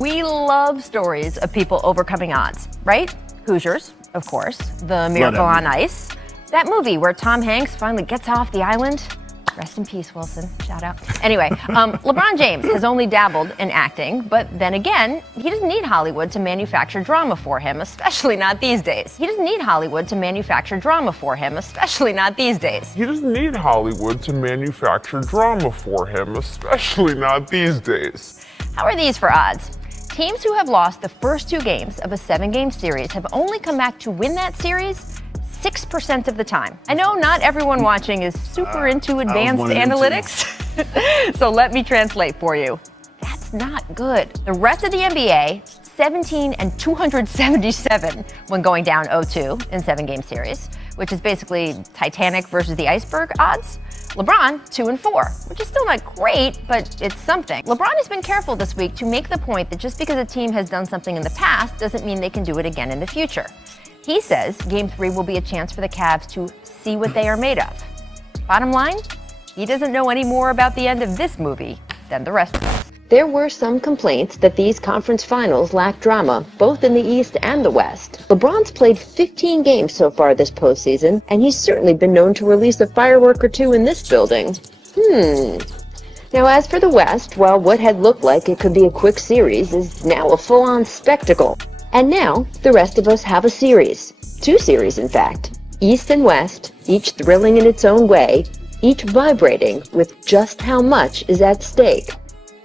We love stories of people overcoming odds, right? Hoosiers, of course. The Miracle on Ice. That movie where Tom Hanks finally gets off the island. Rest in peace, Wilson. Shout out. Anyway, LeBron James has only dabbled in acting, but then again, he doesn't need Hollywood to manufacture drama for him, especially not these days. He doesn't need Hollywood to manufacture drama for him, especially not these days. He doesn't need Hollywood to manufacture drama for him, especially not these days. How are these for odds? Teams who have lost the first 2 games of a 7-game series have only come back to win that series 6% of the time. I know not everyone watching is super into advanced analytics, so let me translate for you. That's not good. The rest of the NBA, 17 and 277 when going down 0-2 in 7-game series, which is basically Titanic versus the iceberg odds. LeBron, 2-4, which is still not great, but it's something. LeBron has been careful this week to make the point that just because a team has done something in the past doesn't mean they can do it again in the future. He says Game 3 will be a chance for the Cavs to see what they are made of. Bottom line, he doesn't know any more about the end of this movie than the rest of us. There were some complaints that these conference finals lack drama, both in the East and the West. LeBron's played 15 games so far this postseason, and he's certainly been known to release a firework or two in this building. Now, as for the West, well, what had looked like it could be a quick series is now a full-on spectacle. And now, the rest of us have a series. 2 series, in fact. East and West, each thrilling in its own way, each vibrating with just how much is at stake.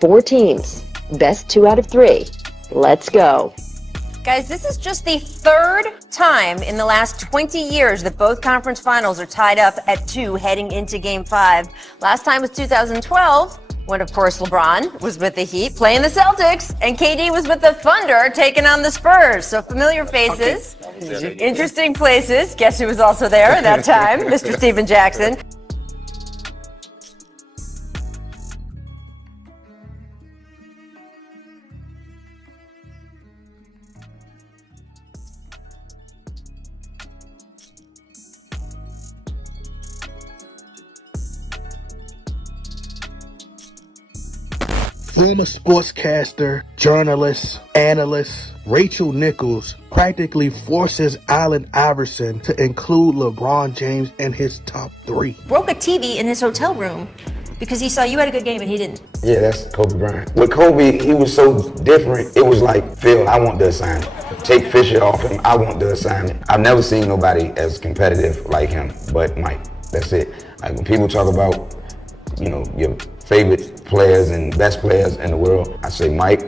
4 teams. Best 2 out of 3. Let's go. Guys, this is just the 3rd time in the last 20 years that both conference finals are tied up at 2 heading into Game 5. Last time was 2012. When, of course, LeBron was with the Heat playing the Celtics, and KD was with the Thunder taking on the Spurs. So familiar faces, interesting places. Guess who was also there at that time? Mr. Steven Jackson. Former sportscaster, journalist, analyst, Rachel Nichols practically forces Allen Iverson to include LeBron James in his top 3. Broke a TV in his hotel room because he saw you had a good game and he didn't. Yeah, that's Kobe Bryant. With Kobe, he was so different. It was like, Phil, I want the assignment. Take Fisher off him, I want the assignment. I've never seen nobody as competitive like him, but Mike. That's it. Like when people talk about, your favorite players and best players in the world, I say Mike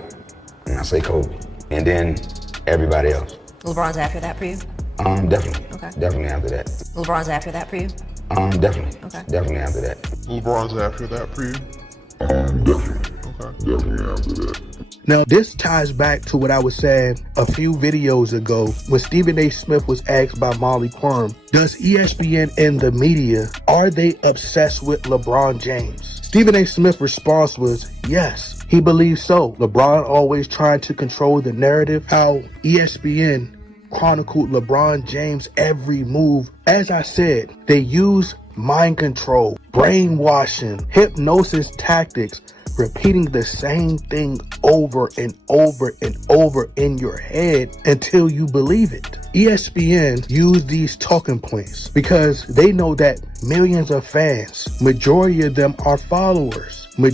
and I say Kobe, and then everybody else. LeBron's after that for you? Definitely. Okay. Definitely after that. LeBron's after that for you? Definitely. Okay. Definitely after that. LeBron's after that for you? Definitely. Okay. Definitely after that. Now, this ties back to what I was saying a few videos ago when Stephen A. Smith was asked by Molly Quirm, does ESPN and the media, are they obsessed with LeBron James? Stephen A. Smith's response was yes, he believes so. LeBron always trying to control the narrative, how ESPN chronicled LeBron James' every move. As I said, they use mind control, brainwashing, hypnosis tactics, repeating the same thing over and over and over in your head until you believe it. ESPN use these talking points because they know that millions of fans, majority of them are followers. They're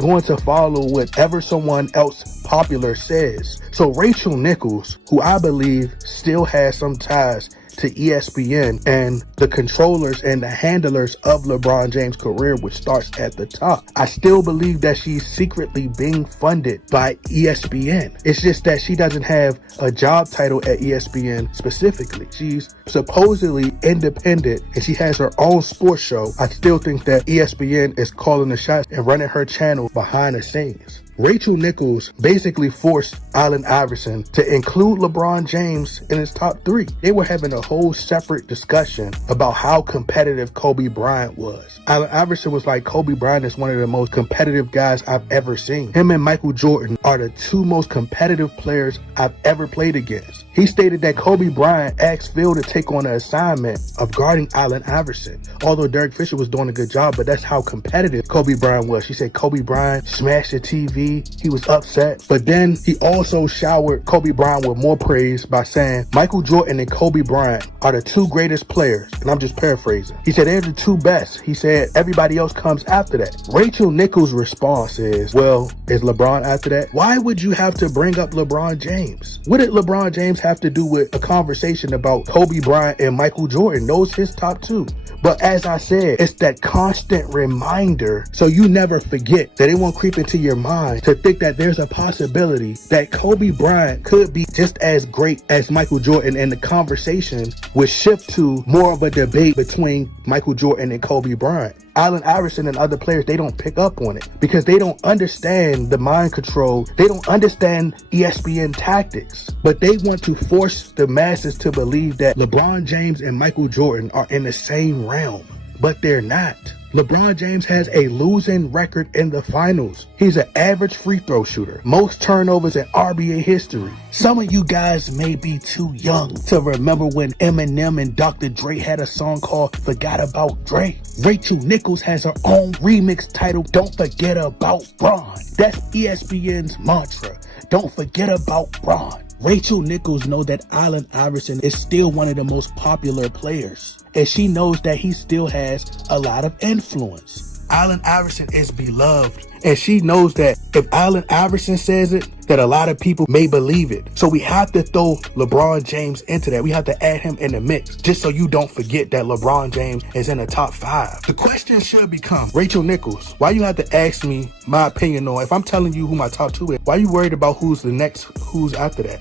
going to follow whatever someone else popular says. So Rachel Nichols, who I believe still has some ties to ESPN and the controllers and the handlers of LeBron James' career, which starts at the top, I still believe that she's secretly being funded by ESPN. It's just that she doesn't have a job title at ESPN specifically. She's supposedly independent and she has her own sports show. I still think that ESPN is calling the shots and running her channel behind the scenes. Rachel Nichols basically forced Allen Iverson to include LeBron James in his top 3. They were having a whole separate discussion about how competitive Kobe Bryant was. Allen Iverson was like, Kobe Bryant is one of the most competitive guys I've ever seen. Him and Michael Jordan are the 2 most competitive players I've ever played against. He stated that Kobe Bryant asked Phil to take on the assignment of guarding Allen Iverson. Although Derek Fisher was doing a good job, but that's how competitive Kobe Bryant was. She said Kobe Bryant smashed the TV. He was upset. But then he also showered Kobe Bryant with more praise by saying Michael Jordan and Kobe Bryant are the two greatest players. And I'm just paraphrasing. He said they're the two best. He said everybody else comes after that. Rachel Nichols' response is, well, is LeBron after that? Why would you have to bring up LeBron James? What did LeBron James have to do with a conversation about Kobe Bryant and Michael Jordan? Those his top two. But as I said, it's that constant reminder so you never forget, that it won't creep into your mind to think that there's a possibility that Kobe Bryant could be just as great as Michael Jordan, and the conversation would shift to more of a debate between Michael Jordan and Kobe Bryant. Allen Iverson and other players, they don't pick up on it because they don't understand the mind control. They don't understand ESPN tactics, but they want to force the masses to believe that LeBron James and Michael Jordan are in the same realm, but they're not. LeBron James has a losing record in the finals. He's an average free throw shooter, most turnovers in RBA history. Some of you guys may be too young to remember when Eminem and Dr. Dre had a song called Forgot About Dre. Rachel Nichols has her own remix titled Don't Forget About Bron. That's ESPN's mantra. Don't forget about Bron. Rachel Nichols knows that Allen Iverson is still one of the most popular players, and she knows that he still has a lot of influence. Allen Iverson is beloved, and she knows that if Allen Iverson says it, that a lot of people may believe it. So we have to throw LeBron James into that. We have to add him in the mix, just so you don't forget that LeBron James is in the top 5. The question should become, Rachel Nichols, why you have to ask me my opinion on, if I'm telling you who my top 2 is, why you worried about who's the next, who's after that?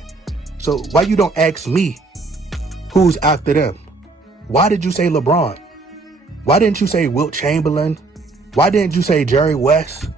So why you don't ask me who's after them? Why did you say LeBron? Why didn't you say Wilt Chamberlain? Why didn't you say Jerry West?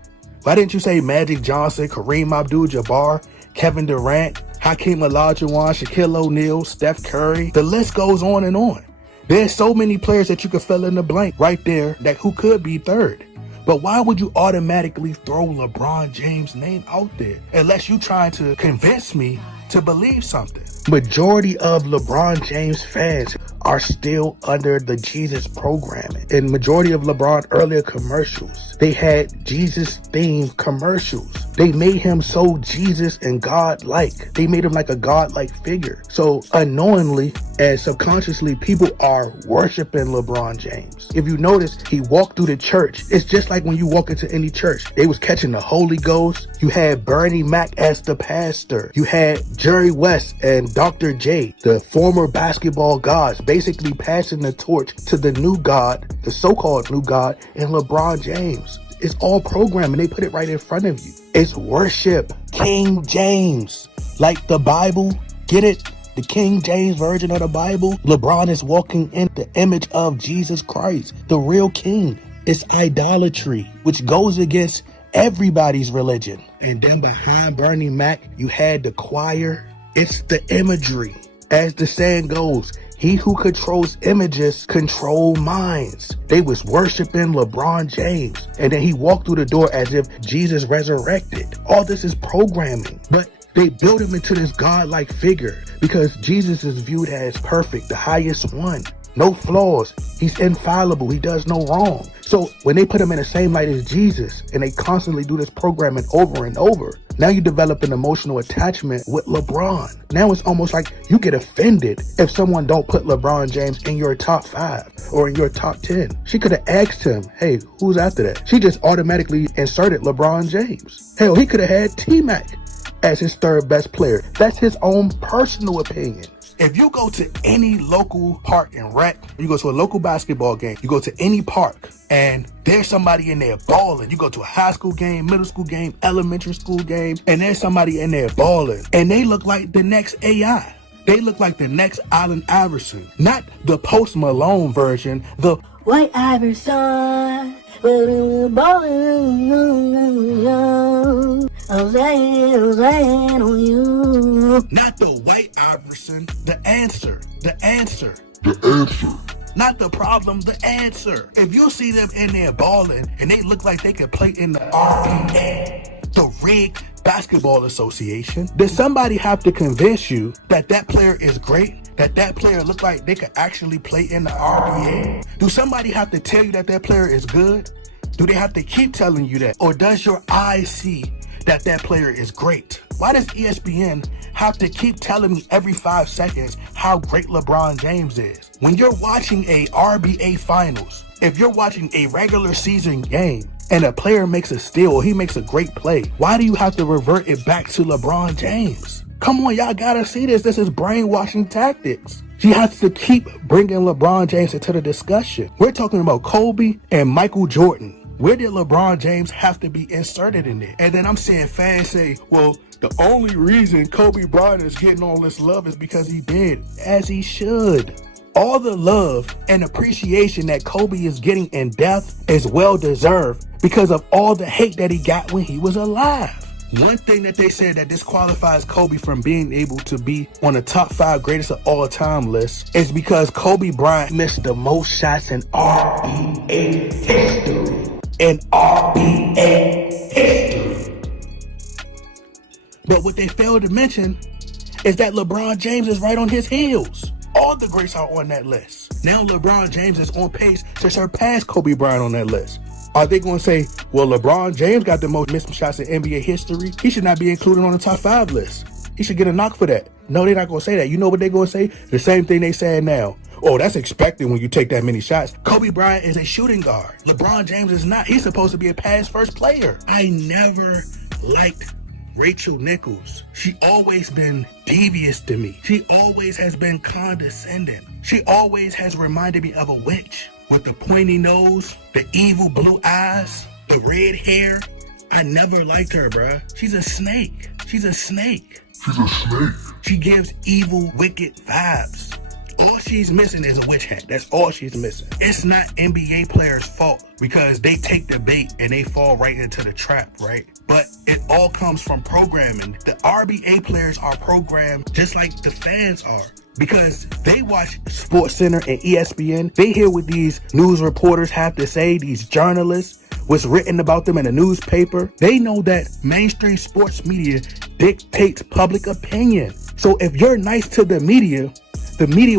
Why didn't you say Magic Johnson, Kareem Abdul-Jabbar, Kevin Durant, Hakeem Olajuwon, Shaquille O'Neal, Steph Curry? The list goes on and on. There's so many players that you could fill in the blank right there that who could be third. But why would you automatically throw LeBron James' name out there unless you're trying to convince me to believe something? Majority of LeBron James fans are still under the Jesus programming. And majority of LeBron earlier commercials, they had Jesus themed commercials. They made him so Jesus and godlike. They made him like a godlike figure. So unknowingly and subconsciously, people are worshiping LeBron James. If you notice, he walked through the church. It's just like when you walk into any church. They was catching the Holy Ghost. You had Bernie Mac as the pastor. You had Jerry West and Dr. J, the former basketball gods, basically passing the torch to the new God, the so-called new God, and LeBron James. It's all programming. They put it right in front of you. It's worship. King James. Like the Bible. Get it? The King James version of the Bible. LeBron is walking in the image of Jesus Christ, the real king. It's idolatry, which goes against everybody's religion. And then behind Bernie Mac, you had the choir. It's the imagery. As the saying goes, he who controls images control minds. They was worshiping LeBron James, and then he walked through the door as if Jesus resurrected. All this is programming, but they built him into this godlike figure because Jesus is viewed as perfect, the highest one. No flaws. He's infallible. He does no wrong. So when they put him in the same light as Jesus and they constantly do this programming over and over, now you develop an emotional attachment with LeBron. Now it's almost like you get offended if someone don't put LeBron James in your top 5 or in your top 10. She could have asked him, hey, who's after that? She just automatically inserted LeBron James. Hell, he could have had T-Mac as his 3rd best player. That's his own personal opinion. If you go to any local park and rec, you go to a local basketball game, you go to any park, and there's somebody in there balling. You go to a high school game, middle school game, elementary school game, and there's somebody in there balling, and they look like the next AI. They look like the next Allen Iverson, not the Post Malone version, the White Iverson. Not the White Iverson, the answer. Not the problem, the answer. If you see them in there balling and they look like they could play in the RBA, the rigged Basketball Association? Does somebody have to convince you that that player is great? That that player look like they could actually play in the RBA? Do somebody have to tell you that that player is good? Do they have to keep telling you that? Or does your eyes see that that player is great? Why does ESPN have to keep telling me every 5 seconds how great LeBron James is? When you're watching a RBA finals, if you're watching a regular season game and a player makes a steal or he makes a great play, why do you have to revert it back to LeBron James? Come on, y'all gotta see this. This is brainwashing tactics. She has to keep bringing LeBron James into the discussion. We're talking about Kobe and Michael Jordan. Where did LeBron James have to be inserted in it? And then I'm seeing fans say, well, the only reason Kobe Bryant is getting all this love is because he did, as he should. All the love and appreciation that Kobe is getting in death is well deserved because of all the hate that he got when he was alive. One thing that they said that disqualifies Kobe from being able to be on the top 5 greatest of all time list is because Kobe Bryant missed the most shots in RBA history. In RBA history. But what they failed to mention is that LeBron James is right on his heels. All the greats are on that list. Now LeBron James is on pace to surpass Kobe Bryant on that list. Are they going to say, well, LeBron James got the most missed shots in NBA history? He should not be included on the top 5 list. He should get a knock for that. No, they're not going to say that. You know what they're going to say? The same thing they saying now. Oh, that's expected when you take that many shots. Kobe Bryant is a shooting guard. LeBron James is not. He's supposed to be a pass first player. I never liked Rachel Nichols. She always been devious to me. She always has been condescending. She always has reminded me of a witch with the pointy nose, the evil blue eyes, the red hair. I never liked her, bruh. She's a snake. She's a snake. She's a snake. She gives evil, wicked vibes. All she's missing is a witch hat. That's all she's missing. It's not NBA players' fault because they take the bait and they fall right into the trap, right? But it all comes from programming. The RBA players are programmed just like the fans are because they watch SportsCenter and ESPN. They hear what these news reporters have to say, these journalists, what's written about them in the newspaper. They know that mainstream sports media dictates public opinion. So if you're nice to the media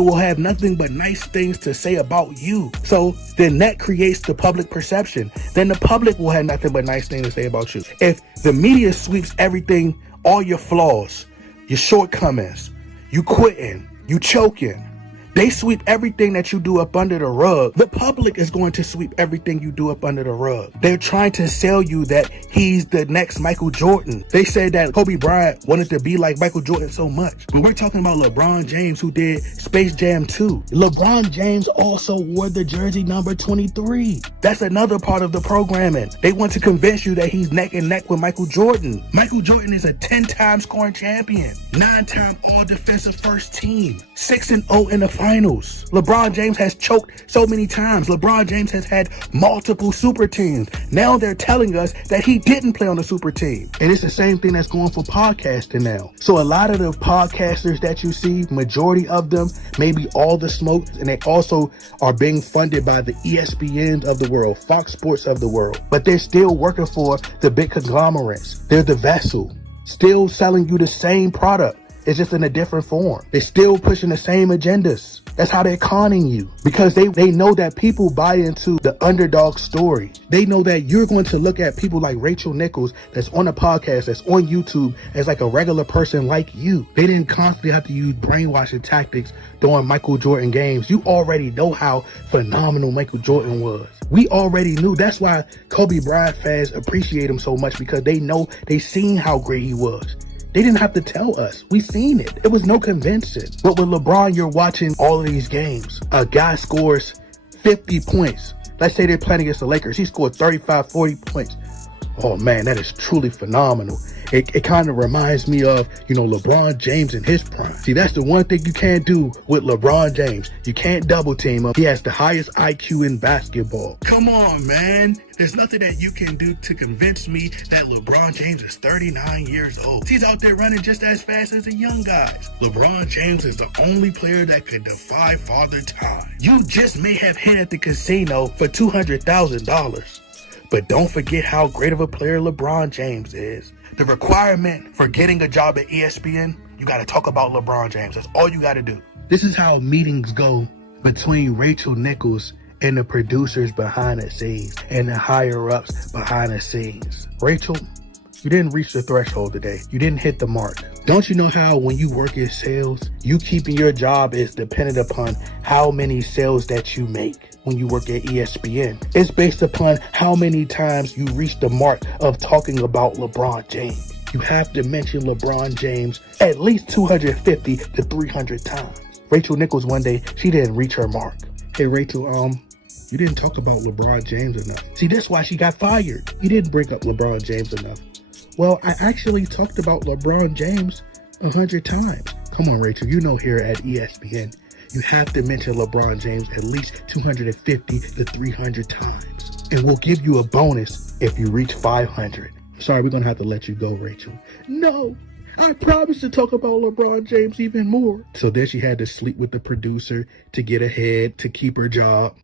will have nothing but nice things to say about you. So then that creates the public perception. Then the public will have nothing but nice things to say about you. If the media sweeps everything, all your flaws, your shortcomings, you quitting, you choking, they sweep everything that you do up under the rug. The public is going to sweep everything you do up under the rug. They're trying to sell you that he's the next Michael Jordan. They said that Kobe Bryant wanted to be like Michael Jordan so much. But we're talking about LeBron James, who did Space Jam 2. LeBron James also wore the jersey number 23. That's another part of the programming. They want to convince you that he's neck and neck with Michael Jordan. Michael Jordan is a 10-time scoring champion, 9-time all-defensive first team, 6-0 in the finals. LeBron James has choked so many times. LeBron James has had multiple super teams. Now they're telling us that he didn't play on a super team. And it's the same thing that's going for podcasting now. So a lot of the podcasters that you see, majority of them, maybe all the smoke, and they also are being funded by the ESPNs of the world, Fox Sports of the world. But they're still working for the big conglomerates. They're the vessel, still selling you the same product. It's just in a different form. They're still pushing the same agendas. That's how they're conning you because they know that people buy into the underdog story. They know that you're going to look at people like Rachel Nichols that's on a podcast, that's on YouTube as like a regular person like you. They didn't constantly have to use brainwashing tactics during Michael Jordan games. You already know how phenomenal Michael Jordan was. We already knew. That's why Kobe Bryant fans appreciate him so much because they know they seen how great he was. They didn't have to tell us. We seen it. It was no convincing. But with LeBron, you're watching all of these games. A guy scores 50 points. Let's say they're playing against the Lakers. He scored 35, 40 points. Oh man, that is truly phenomenal. It kind of reminds me of, LeBron James in his prime. See, that's the one thing you can't do with LeBron James. You can't double team him. He has the highest IQ in basketball. Come on, man. There's nothing that you can do to convince me that LeBron James is 39 years old. He's out there running just as fast as the young guys. LeBron James is the only player that could defy father time. You just may have hit at the casino for $200,000. But don't forget how great of a player LeBron James is. The requirement for getting a job at ESPN, you got to talk about LeBron James. That's all you got to do. This is how meetings go between Rachel Nichols and the producers behind the scenes and the higher ups behind the scenes. Rachel, you didn't reach the threshold today. You didn't hit the mark. Don't you know how when you work in sales, you keeping your job is dependent upon how many sales that you make when you work at ESPN? It's based upon how many times you reach the mark of talking about LeBron James. You have to mention LeBron James at least 250 to 300 times. Rachel Nichols one day, she didn't reach her mark. Hey Rachel, you didn't talk about LeBron James enough. See, that's why she got fired. You didn't bring up LeBron James enough. Well, I actually talked about LeBron James 100 times. Come on, Rachel, you know here at ESPN, you have to mention LeBron James at least 250 to 300 times. And we'll give you a bonus if you reach 500. Sorry, we're going to have to let you go, Rachel. No, I promised to talk about LeBron James even more. So then she had to sleep with the producer to get ahead, to keep her job.